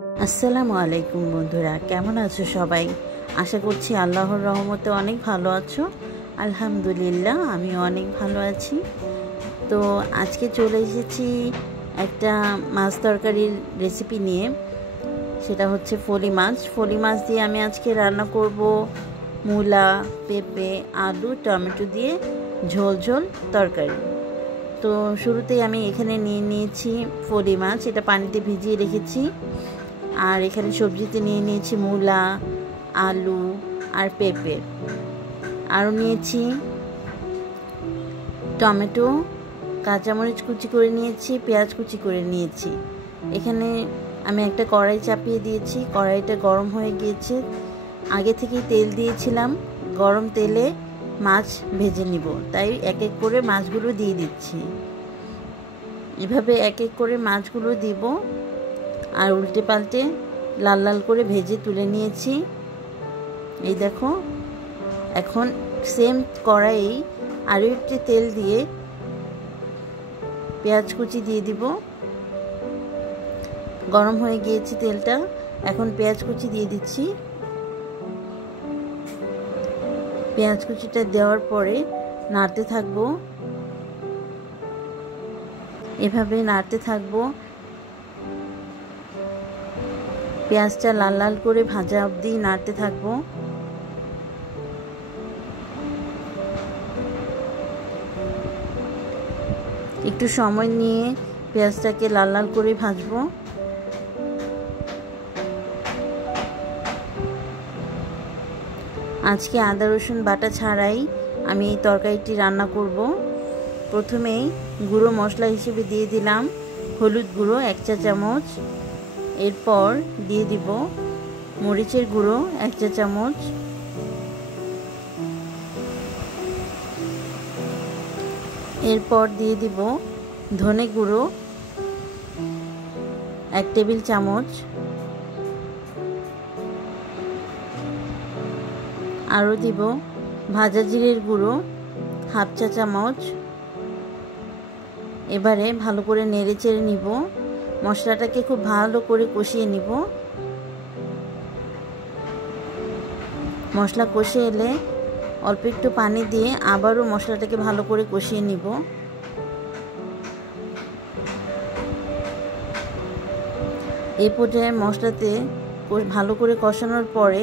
আসসালামু আলাইকুম বন্ধুরা, কেমন আছো সবাই? আশা করছি আল্লাহর রহমতে অনেক ভালো আছো। আলহামদুলিল্লাহ, আমি অনেক ভালো আছি। তো আজকে চলে এসেছি একটা মাছ তরকারির রেসিপি নিয়ে। সেটা হচ্ছে ফলি মাছ। ফলি মাছ দিয়ে আমি আজকে রান্না করব মূলা, পেঁপে, আলু, টমেটো দিয়ে ঝোল ঝোল তরকারি। তো শুরুতেই আমি এখানে নিয়ে নিয়েছি ফলি মাছ, এটা পানিতে ভিজিয়ে রেখেছি। আর এখানে সবজিতে নিয়ে নিয়েছি মূলা, আলু আর পেঁপে। আরও নিয়েছি টমেটো, কাঁচামরিচ কুচি করে নিয়েছি, পেঁয়াজ কুচি করে নিয়েছি। এখানে আমি একটা কড়াই চাপিয়ে দিয়েছি, কড়াইটা গরম হয়ে গিয়েছে। আগে থেকেই তেল দিয়েছিলাম, গরম তেলে মাছ ভেজে নিব, তাই এক এক করে মাছগুলো দিয়ে দিচ্ছি। এভাবে এক এক করে মাছগুলো দিব আর উল্টে পাল্টে লাল লাল করে ভেজে তুলে নিয়েছি। এই দেখো, এখন সেম কড়াই আরও একটু তেল দিয়ে পেঁয়াজ কুচি দিয়ে দিব। গরম হয়ে গিয়েছে তেলটা, এখন পেঁয়াজ কুচি দিয়ে দিচ্ছি। পেঁয়াজ কুচিটা দেওয়ার পরে নাড়তে থাকবো, এভাবে নাড়তে থাকবো। পেঁয়াজটা লাল লাল করে ভাজা অবধি নাড়তে থাকবো। একটু সময় নিয়ে পেঁয়াজটাকে লাল লাল করে ভাজবো। আজকে আদা রসুন বাটা ছাড়াই আমি এই তরকারিটি রান্না করব। প্রথমেই গুঁড়ো মশলা হিসেবে দিয়ে দিলাম হলুদ গুঁড়ো 1 চা চামচ। এরপর দিয়ে দিব মরিচের গুঁড়ো 1 চা চামচ। এরপর দিয়ে দিব ধনে গুঁড়ো 1 টেবিল চামচ। আরও দিব ভাজা জিরের গুঁড়ো 1/2 চা চামচ। এবারে ভালো করে নেড়ে চেড়ে নিব, মশলাটাকে খুব ভালো করে কষিয়ে নিব। মশলা কষে এলে অল্প একটু পানি দিয়ে আবারও মশলাটাকে ভালো করে কষিয়ে নিব। এই পর্যায়ে মশলাতে ভালো করে কষানোর পরে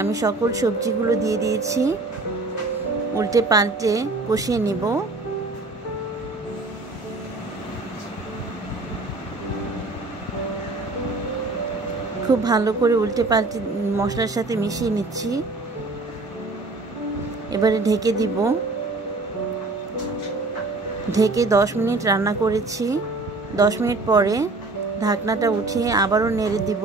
আমি সকল সবজিগুলো দিয়ে দিয়েছি, উল্টে পাল্টে কষিয়ে নিব। খুব ভালো করে উল্টে পাল্টে মশলার সাথে মিশিয়ে নিচ্ছি। এবারে ঢেকে দিব। ঢেকে 10 মিনিট রান্না করেছি। 10 মিনিট পরে ঢাকনাটা উঠিয়ে আবারও নেড়ে দিব।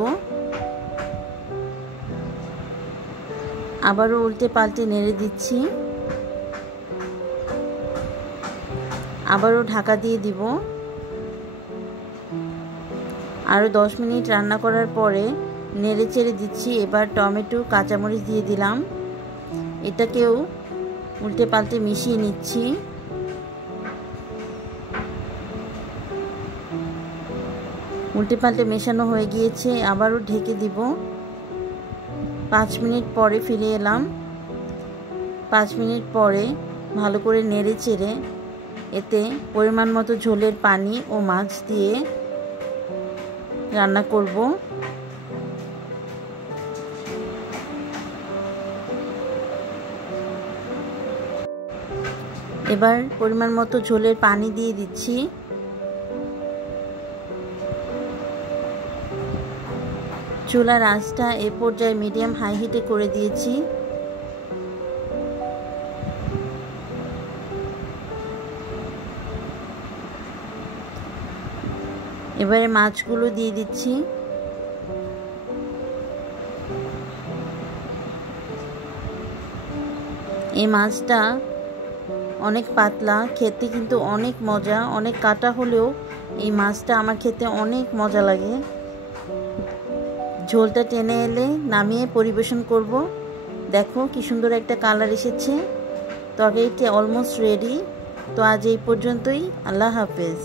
আবারও উল্টে পাল্টে নেড়ে দিচ্ছি। আবারও ঢাকা দিয়ে দিব। আরও 10 মিনিট রান্না করার পরে নেড়ে চেড়ে দিচ্ছি। এবার টমেটো, কাঁচামরিচ দিয়ে দিলাম। এটাকেও উল্টে পাল্টে মিশিয়ে নিচ্ছি। উল্টে পাল্টে মেশানো হয়ে গিয়েছে, আবারও ঢেকে দিব। 5 মিনিট পরে ফিরে এলাম। 5 মিনিট পরে ভালো করে নেড়ে চেড়ে এতে পরিমাণ মতো ঝোলের পানি ও মাছ দিয়ে রান্না করব। এবার পরিমাণ মতো ঝোলের পানি দিয়ে দিচ্ছি। চুলার আঁচটা এ পর্যায়ে মিডিয়াম হাই হিটে করে দিয়েছি। এবারে মাছগুলো দিয়ে দিচ্ছি। এই মাছটা অনেক পাতলা, খেতে কিন্তু অনেক মজা। অনেক কাটা হলেও এই মাছটা আমার খেতে অনেক মজা লাগে। ঝোলটা টেনে এলে নামিয়ে পরিবেশন করব। দেখো কি সুন্দর একটা কালার এসেছে। তরকারিটি অলমোস্ট রেডি। তো আজ এই পর্যন্তই। আল্লাহ হাফেজ।